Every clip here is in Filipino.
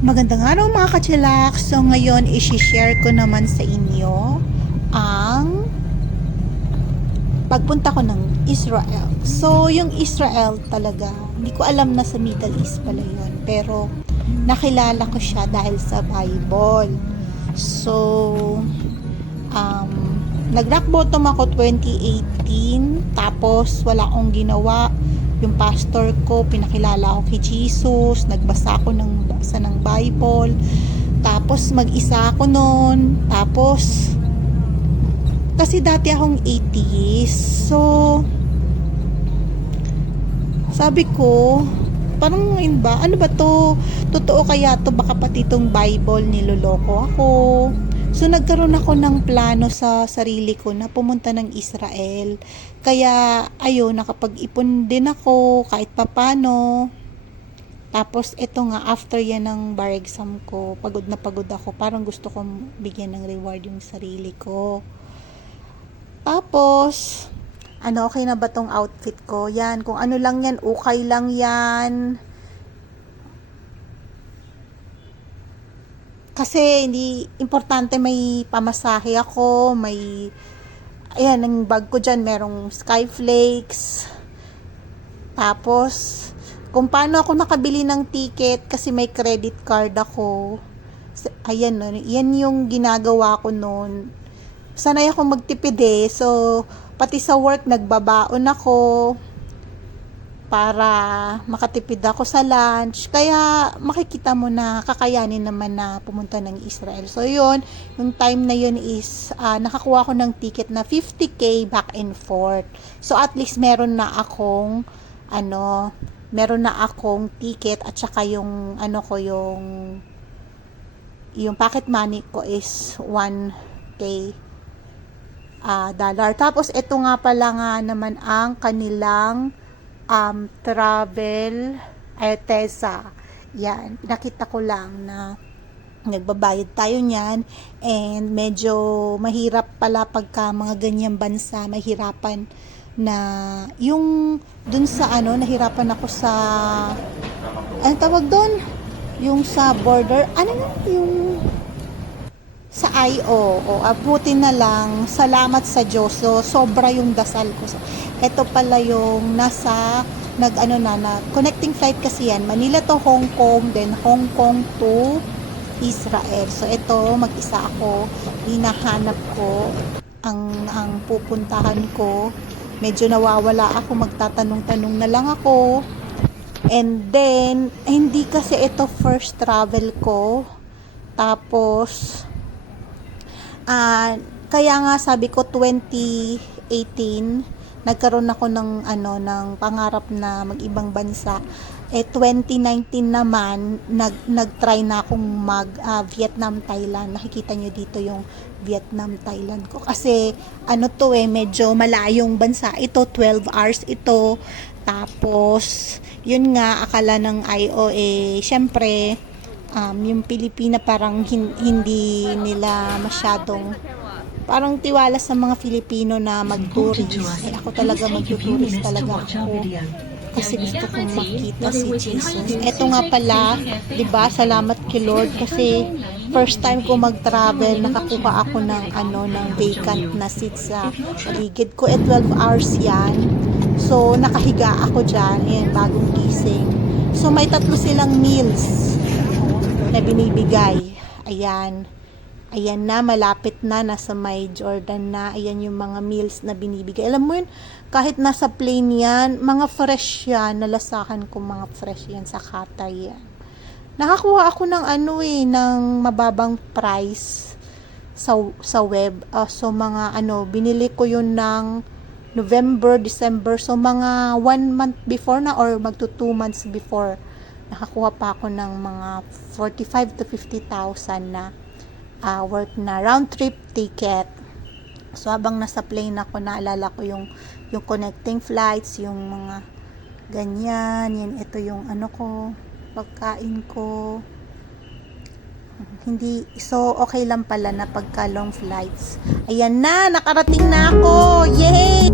Magandang araw mga kachelak. So ngayon i-share ko naman sa inyo ang pagpunta ko ng Israel. So yung Israel talaga, hindi ko alam na sa Middle East pala yun. Pero nakilala ko siya dahil sa Bible. So um, nag-rock bottom ako 2018. Tapos wala akong ginawa. Yung pastor ko, pinakilala ako kay Jesus, nagbasa ako ng basa ng Bible, tapos mag-isa ako noon, tapos kasi dati akong atheist, so sabi ko, parang ngayon ba, ano ba to, totoo kaya to, baka pati itong Bible niloloko ako. So nagkaroon ako ng plano sa sarili ko na pumunta ng Israel. Kaya ayun, nakapag-ipon din ako kahit papano. Tapos ito nga, after yan ng bar exam ko, pagod na pagod ako. Parang gusto kong bigyan ng reward yung sarili ko. Tapos, okay na ba tong outfit ko? Yan, kung ano lang yan, okay lang yan. Kasi hindi importante, may pamasahe ako, may ayan, ang bag ko dyan merong Skyflakes. Tapos kung paano ako nakabili ng ticket, kasi may credit card ako. Ayan, yan yung ginagawa ko noon. Sanay ako magtipid so pati sa work nagbabaon ako para makatipid ako sa lunch. Kaya makikita mo na kakayanin naman na pumunta ng Israel. So yun, yung time na yun is nakakuha ko ng ticket na 50k back and forth. So at least meron na akong ticket, at saka yung yung pocket money ko is 1k dollar. Tapos ito nga pala nga naman ang kanilang travel Tesa. Yan, pinakita ko lang na nagbabayad tayo niyan, and medyo mahirap pala pagka mga ganyang bansa, mahirapan na yung dun sa nahirapan ako sa tawag doon, yung sa border, yung sa IO, abutin na lang, salamat sa Diyos. So, sobra yung dasal ko. Ito pala yung nasa, connecting flight kasi yan. Manila to Hong Kong, then Hong Kong to Israel. So, ito, mag-isa ako. Hinahanap ko ang pupuntahan ko. Medyo nawawala ako, magtatanong-tanong na lang ako. And then, hindi kasi ito first travel ko. Tapos, kaya nga sabi ko 2018 nagkaroon ako ng pangarap na mag-ibang bansa. 2019 naman nag-try na akong mag Vietnam, Thailand. Nakikita nyo dito yung Vietnam, Thailand ko. Kasi medyo malayong bansa. Ito 12 hours ito. Tapos yun nga, akala ng IOA, syempre yung Pilipina parang hindi nila masyadong parang tiwala sa mga Filipino na mag-tourist. Ako talaga mag-tourist talaga ako, kasi gusto kong makita si Jesus. Eto nga pala, 'di ba? Salamat kay Lord, kasi first time ko mag-travel, nakakuha ako ng vacant na seat sa paligid ko. 12 hours 'yan. So nakahiga ako diyan, yan, bagong gising. So may tatlo silang meals na binibigay. Ayan na, malapit na, nasa may Jordan na. Ayan yung mga meals na binibigay. Alam mo yun, kahit nasa plane yan, mga fresh yan, nalasahan ko mga fresh yan sa Qatar yan. Nakakuha ako ng ng mababang price sa web. So mga binili ko yun ng November, December, so mga 1 month before na, or magto 2 months before, nakakuha pa ako ng mga 45 to 50,000 na worth na round trip ticket. So habang nasa plane ako, naalala ko yung connecting flights, yung mga ganyan, yan, ito yung pagkain ko. Hindi, so okay lang pala na pagka long flights. Ayan na, nakarating na ako. Yay!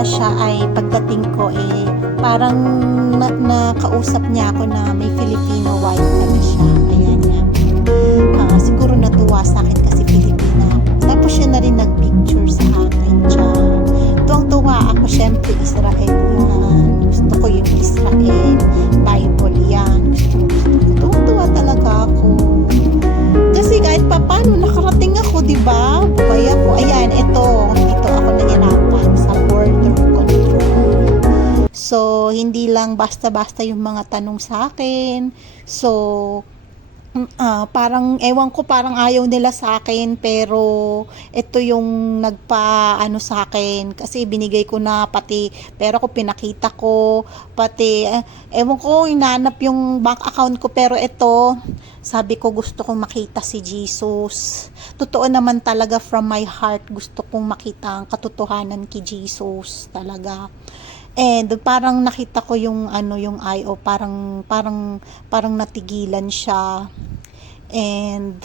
pala siya ay pagdating ko parang nakausap niya ako na may Filipino wife pala siya. Ayan yan. Siguro natuwa sa akin kasi Filipina ako. Tapos siya na rin nagpicture sa akin dyan. Tuwang-tuwa ako, syempre Israel yan. Gusto ko yung Israel. Bible yan. Gusto ko. Tuwang-tuwa talaga ako. Kasi kahit paano nakarating ako, di ba? Kaya po, ayan, ito ako nahirapan sa border control. So, hindi lang basta-basta yung mga tanong sa akin. So, parang ewan ko, parang ayaw nila sa akin, pero ito yung nagpa-ano sa akin kasi binigay ko na pati pera ko, pinakita ko pati ewan ko, inanap yung bank account ko, pero ito sabi ko gusto kong makita si Jesus. Totoo naman talaga, from my heart gusto kong makita ang katotohanan kay Jesus talaga. And parang nakita ko yung yung IO, parang natigilan siya. And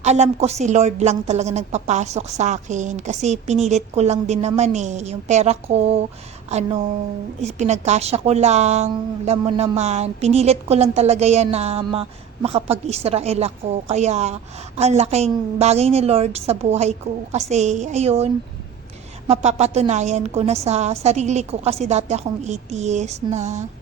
alam ko si Lord lang talaga nagpapasok sa akin kasi pinilit ko lang din naman yung pera ko, pinagkasya ko lang, alam mo naman, pinilit ko lang talaga yan na makapag-Israel ako. Kaya ang laking bagay ni Lord sa buhay ko kasi ayun, mapapatunayan ko na sa sarili ko kasi dati akong atheist na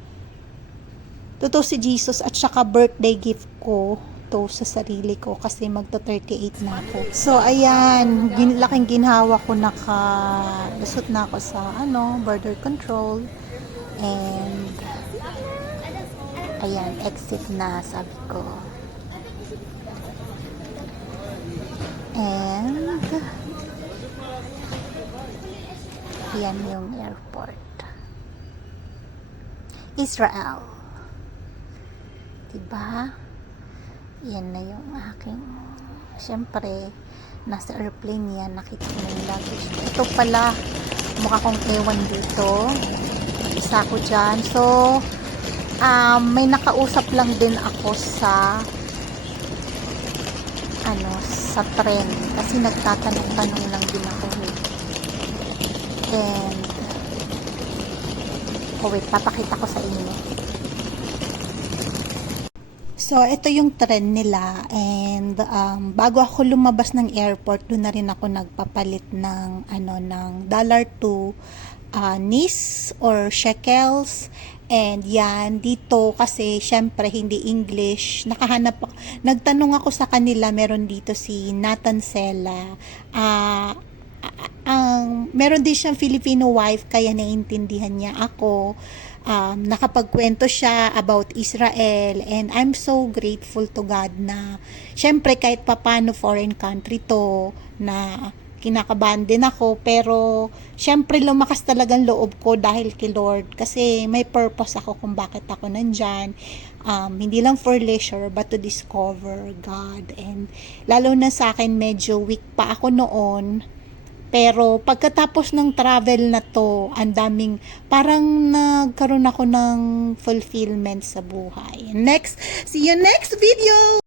totoo si Jesus, at saka birthday gift ko to sa sarili ko kasi magto 38 na ako. So ayan, laking ginhawa ko, nakalusot na ako sa border control, and ayan, exit na sabi ko. And yan yung airport. Israel. Diba? Yan na yung aking, syempre, nasa airplane yan, nakita ko yung luggage. Ito pala, mukha kong ewan dito. Isa ko dyan. So, may nakausap lang din ako sa sa tren. Kasi nagtatanong-tanong lang din ako. And wait, papakita ko sa inyo. So, ito yung tren nila, and bago ako lumabas ng airport, doon na rin ako nagpapalit ng ng dollar to nis or shekels. And yan, dito kasi syempre hindi English, nagtanong ako sa kanila, meron dito si Nathan Sela, meron din siyang Filipino wife, kaya naiintindihan niya ako. Nakapagkwento siya about Israel, and I'm so grateful to God na syempre kahit papano foreign country to, na kinakabahan din ako, pero syempre lumakas talagang loob ko dahil kay Lord, kasi may purpose ako kung bakit ako nandyan. Hindi lang for leisure but to discover God. And lalo na sa akin, medyo weak pa ako noon. Pero pagkatapos ng travel na to, ang daming, parang nagkaroon ako ng fulfillment sa buhay. See you next video!